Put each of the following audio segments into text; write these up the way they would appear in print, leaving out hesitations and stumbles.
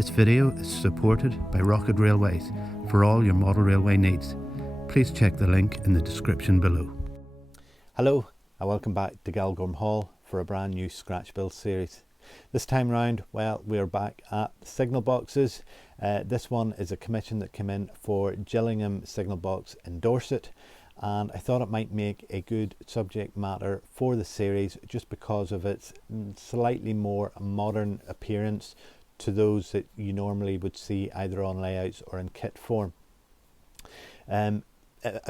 This video is supported by Rocket Railways for all your model railway needs. Please check the link in the description below. Hello and welcome back to Galgormhall for a brand new scratch build series. This time round, well, we are back at the signal boxes. This one is a commission that came in for Gillingham signal box in Dorset, and I thought it might make a good subject matter for the series just because of its slightly more modern appearance to those that you normally would see either on layouts or in kit form. I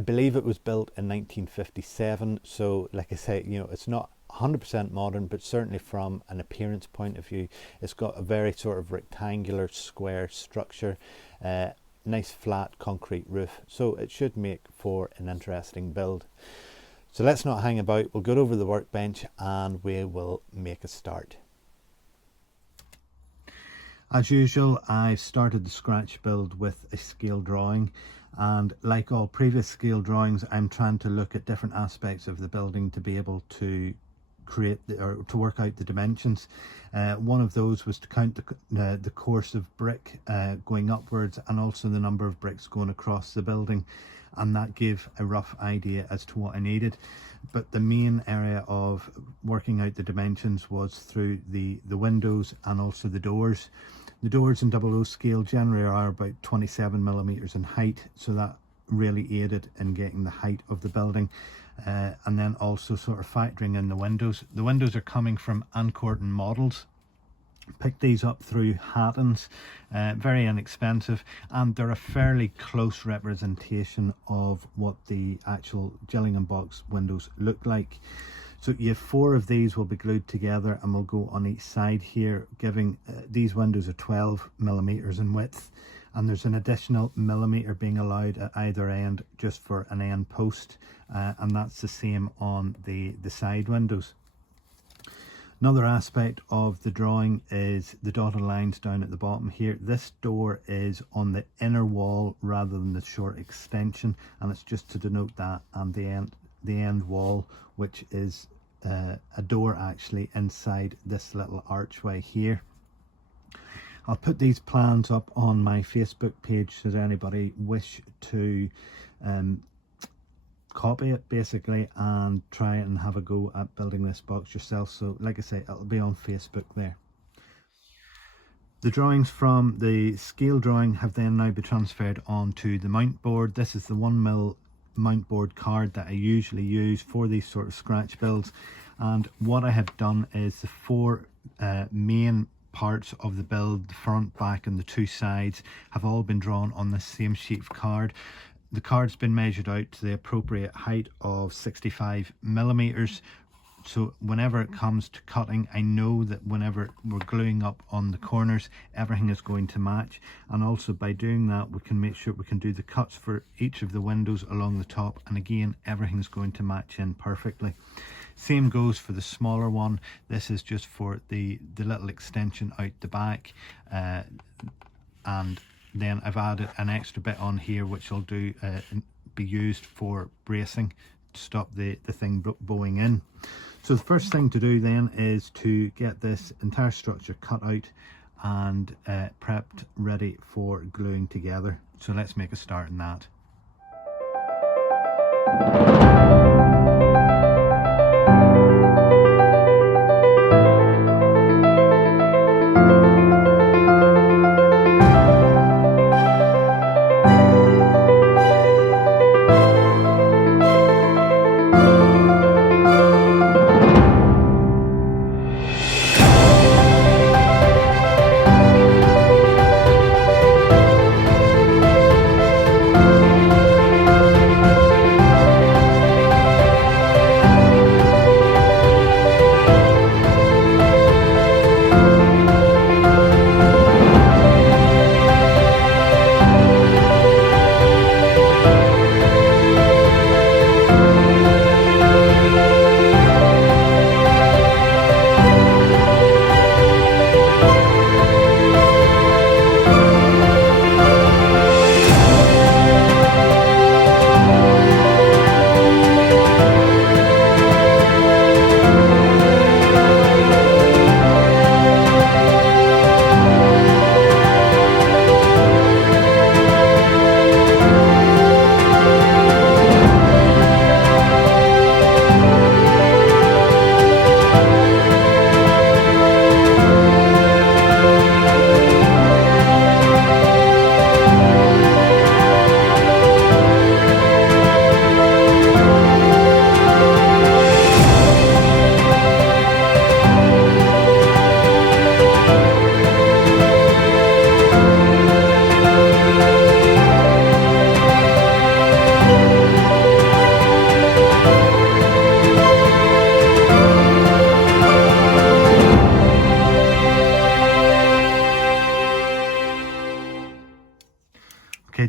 believe it was built in 1957, so like I say, you know, it's not 100% modern, but certainly from an appearance point of view, it's got a very sort of rectangular square structure, nice flat concrete roof, so it should make for an interesting build. So let's not hang about, we'll go over the workbench and we will make a start. As usual, I started the scratch build with a scale drawing, and like all previous scale drawings, I'm trying to look at different aspects of the building to be able to create or to work out the dimensions. One of those was to count the course of brick going upwards, and also the number of bricks going across the building, and that gave a rough idea as to what I needed. But the main area of working out the dimensions was through the windows and also the doors. The doors in 00 scale generally are about 27mm in height, so that really aided in getting the height of the building. And then also sort of factoring in the windows. The windows are coming from Ancorton models. Picked these up through Hattons, very inexpensive, and they're a fairly close representation of what the actual Gillingham box windows look like. So you have 4 of these will be glued together and will go on each side here, giving these windows are 12mm in width, and there's an additional millimetre being allowed at either end just for an end post, and that's the same on the side windows. Another aspect of the drawing is the dotted lines down at the bottom here. This door is on the inner wall rather than the short extension, and it's just to denote that, and the end wall, which is a door actually inside this little archway here. I'll put these plans up on my Facebook page should anybody wish to copy it basically and try and have a go at building this box yourself. So like I say, it'll be on Facebook there. The drawings from the scale drawing have then now been transferred onto the mount board. This is the 1mm mount board card that I usually use for these sort of scratch builds, and what I have done is the 4 main parts of the build, the front, back and the 2 sides, have all been drawn on the same sheet of card. The card's been measured out to the appropriate height of 65mm, so whenever it comes to cutting, I know that whenever we're gluing up on the corners, everything is going to match. And also by doing that, we can make sure we can do the cuts for each of the windows along the top, and again, everything's going to match in perfectly. Same goes for the smaller one. This is just for the little extension out the back, and then I've added an extra bit on here which will do be used for bracing to stop the thing bowing in. So the first thing to do then is to get this entire structure cut out and prepped ready for gluing together. So let's make a start in that.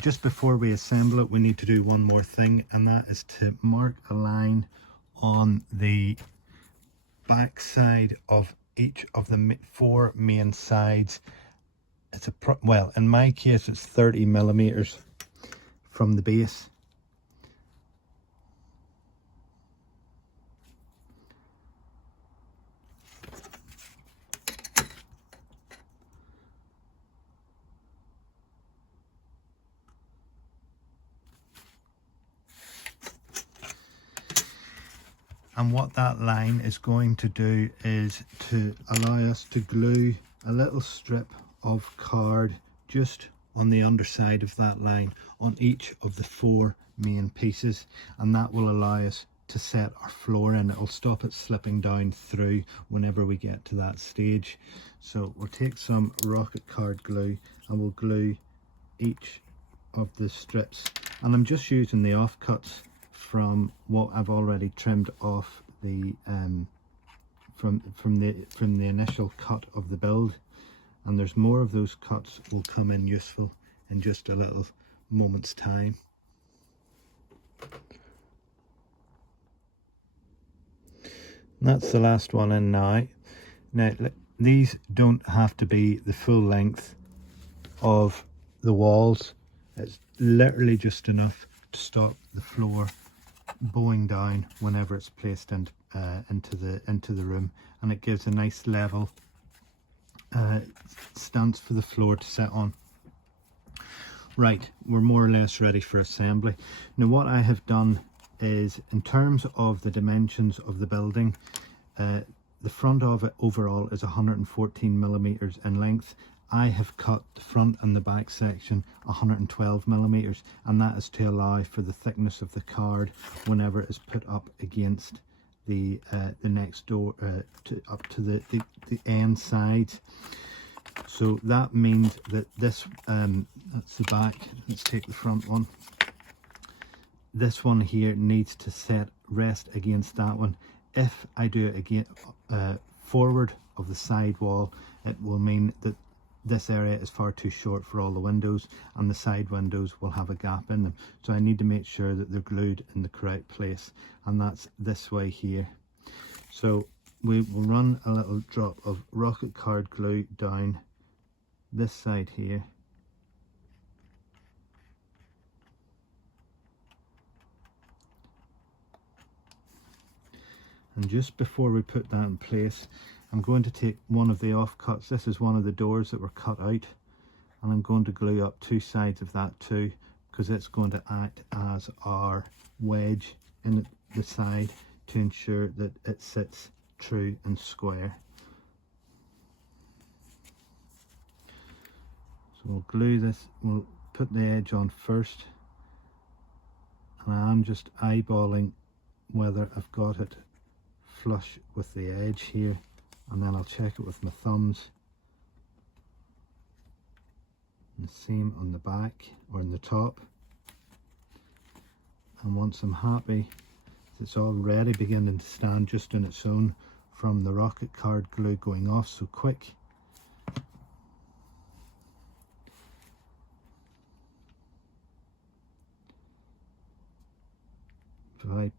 just before we assemble it, we need to do one more thing, and that is to mark a line on the back side of each of the 4 main sides. It's well, in my case it's 30 millimeters from the base. And what that line is going to do is to allow us to glue a little strip of card just on the underside of that line on each of the 4 main pieces, and that will allow us to set our floor in. It'll stop it slipping down through whenever we get to that stage. So we'll take some rocket card glue and we'll glue each of the strips, and I'm just using the offcuts from what I've already trimmed off the from the initial cut of the build, and there's more of those cuts will come in useful in just a little moment's time. And that's the last one in now. Now these don't have to be the full length of the walls. It's literally just enough to stop the floor bowing down whenever it's placed into the room, and it gives a nice level stance for the floor to sit on. Right, we're more or less ready for assembly. Now what I have done is, in terms of the dimensions of the building, the front of it overall is 114 millimeters in length. I have cut the front and the back section 112 millimeters, and that is to allow for the thickness of the card whenever it is put up against the next door up to the end sides. So that means that this that's the back. Let's take the front one. This one here needs to rest against that one. If I do it again forward of the side wall, it will mean that this area is far too short for all the windows, and the side windows will have a gap in them. So I need to make sure that they're glued in the correct place, and that's this way here. So we will run a little drop of rocket card glue down this side here. And just before we put that in place, I'm going to take one of the offcuts. This is one of the doors that were cut out, and I'm going to glue up 2 sides of that too, because it's going to act as our wedge in the side to ensure that it sits true and square. So we'll glue this, we'll put the edge on first, and I'm just eyeballing whether I've got it flush with the edge here, and then I'll check it with my thumbs. And the same on the back or on the top. And once I'm happy, it's already beginning to stand just on its own from the rocket card glue going off so quick. If I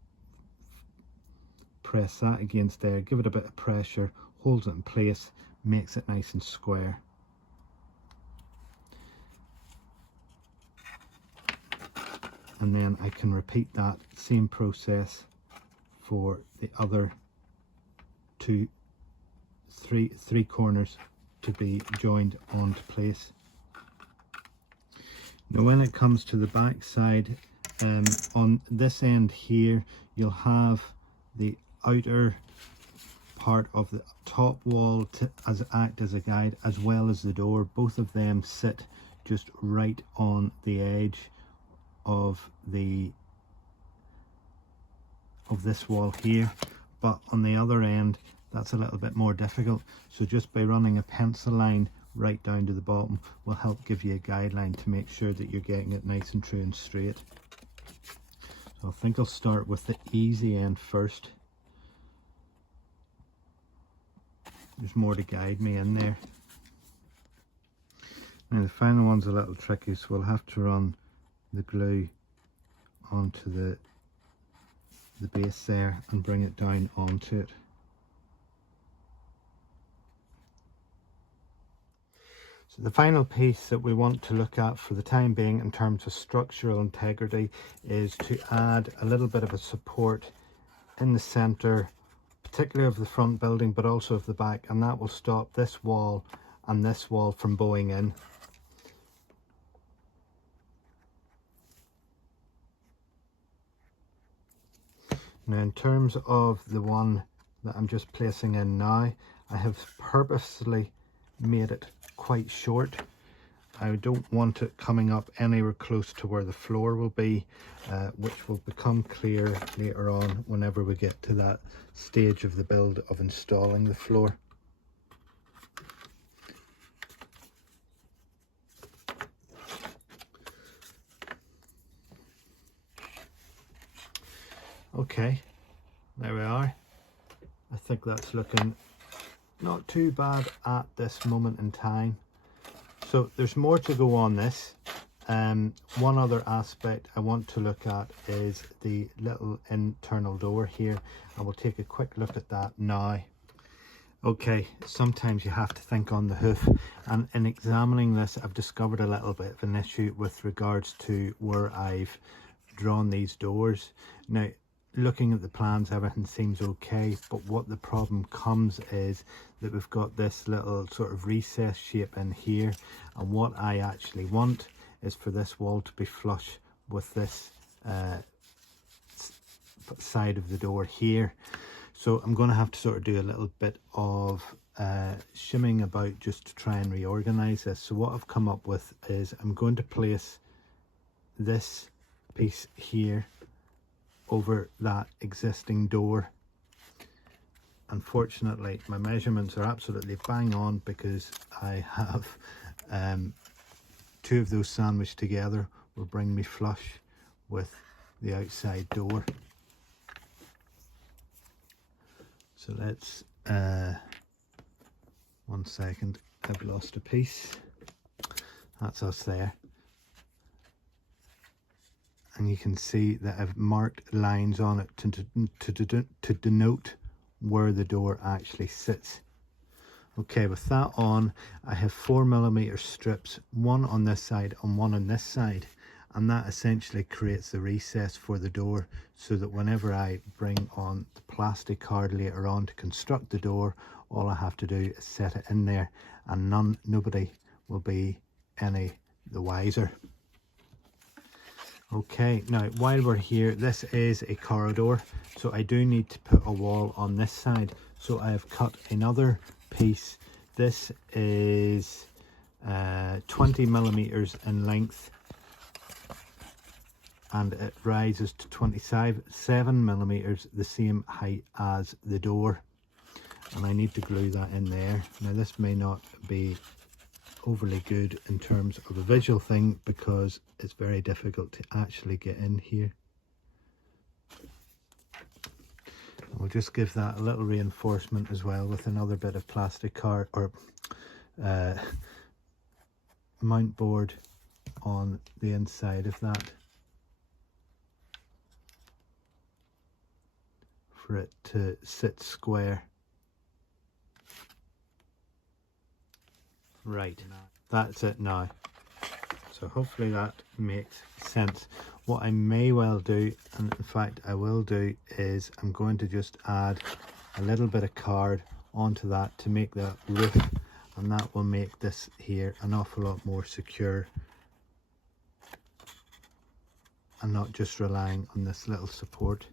press that against there, give it a bit of pressure, holds it in place, makes it nice and square. And then I can repeat that same process for the other three corners to be joined onto place. Now when it comes to the back side, on this end here you'll have the outer part of the top wall to act as a guide, as well as the door. Both of them sit just right on the edge of this wall here, but on the other end that's a little bit more difficult. So just by running a pencil line right down to the bottom will help give you a guideline to make sure that you're getting it nice and true and straight. So I think I'll start with the easy end first. There's more to guide me in there. Now the final one's a little tricky, so we'll have to run the glue onto the base there and bring it down onto it. So the final piece that we want to look at for the time being in terms of structural integrity is to add a little bit of a support in the centre, particularly of the front building but also of the back, and that will stop this wall and this wall from bowing in. Now in terms of the one that I'm just placing in now, I have purposely made it quite short. I don't want it coming up anywhere close to where the floor will be, which will become clear later on whenever we get to that stage of the build of installing the floor. Okay, there we are. I think that's looking not too bad at this moment in time. So there's more to go on this. One other aspect I want to look at is the little internal door here, and we'll take a quick look at that now. Okay, sometimes you have to think on the hoof, and in examining this I've discovered a little bit of an issue with regards to where I've drawn these doors. Now, looking at the plans, everything seems okay, but what the problem comes is that we've got this little sort of recess shape in here, and what I actually want is for this wall to be flush with this side of the door here. So I'm going to have to sort of do a little bit of shimming about just to try and reorganize this. So what I've come up with is I'm going to place this piece here over that existing door. Unfortunately, my measurements are absolutely bang on because I have two of those sandwiched together will bring me flush with the outside door. So let's, 1 second, I've lost a piece. That's us there. And you can see that I've marked lines on it to denote where the door actually sits. Okay, with that on, I have 4mm strips, one on this side and one on this side, and that essentially creates the recess for the door, so that whenever I bring on the plastic card later on to construct the door, all I have to do is set it in there, and nobody will be any the wiser. Okay, now while we're here, this is a corridor, so I do need to put a wall on this side. So I have cut another piece. This is 20mm in length, and it rises to 27mm, the same height as the door, and I need to glue that in there. Now this may not be overly good in terms of a visual thing because it's very difficult to actually get in here. We'll just give that a little reinforcement as well with another bit of plastic card or mount board on the inside of that for it to sit square. Right, that's it now. So hopefully that makes sense. What I may well do, and in fact I will do, is I'm going to just add a little bit of card onto that to make that roof, and that will make this here an awful lot more secure and not just relying on this little support.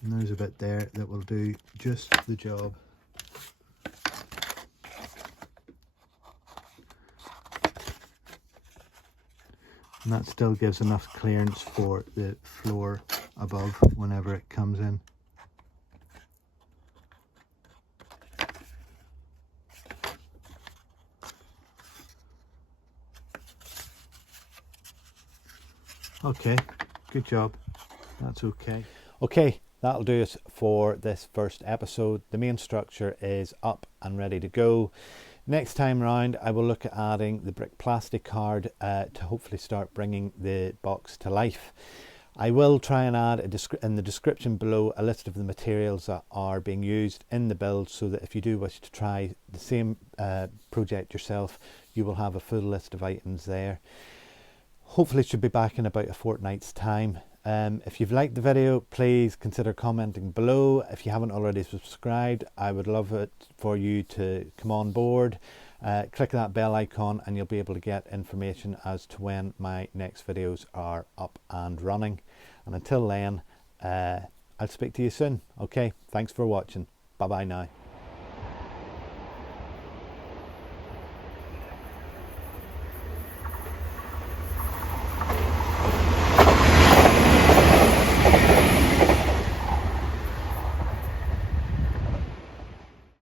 And there's a bit there that will do just the job. And that still gives enough clearance for the floor above whenever it comes in. Okay, good job. That's okay. Okay. That'll do it for this first episode. The main structure is up and ready to go. Next time round, I will look at adding the brick plastic card to hopefully start bringing the box to life. I will try and add in the description below a list of the materials that are being used in the build, so that if you do wish to try the same project yourself, you will have a full list of items there. Hopefully should be back in about a fortnight's time. If you've liked the video, please consider commenting below. If you haven't already subscribed, I would love it for you to come on board. Click that bell icon and you'll be able to get information as to when my next videos are up and running. And until then, I'll speak to you soon. Okay, thanks for watching. Bye bye now.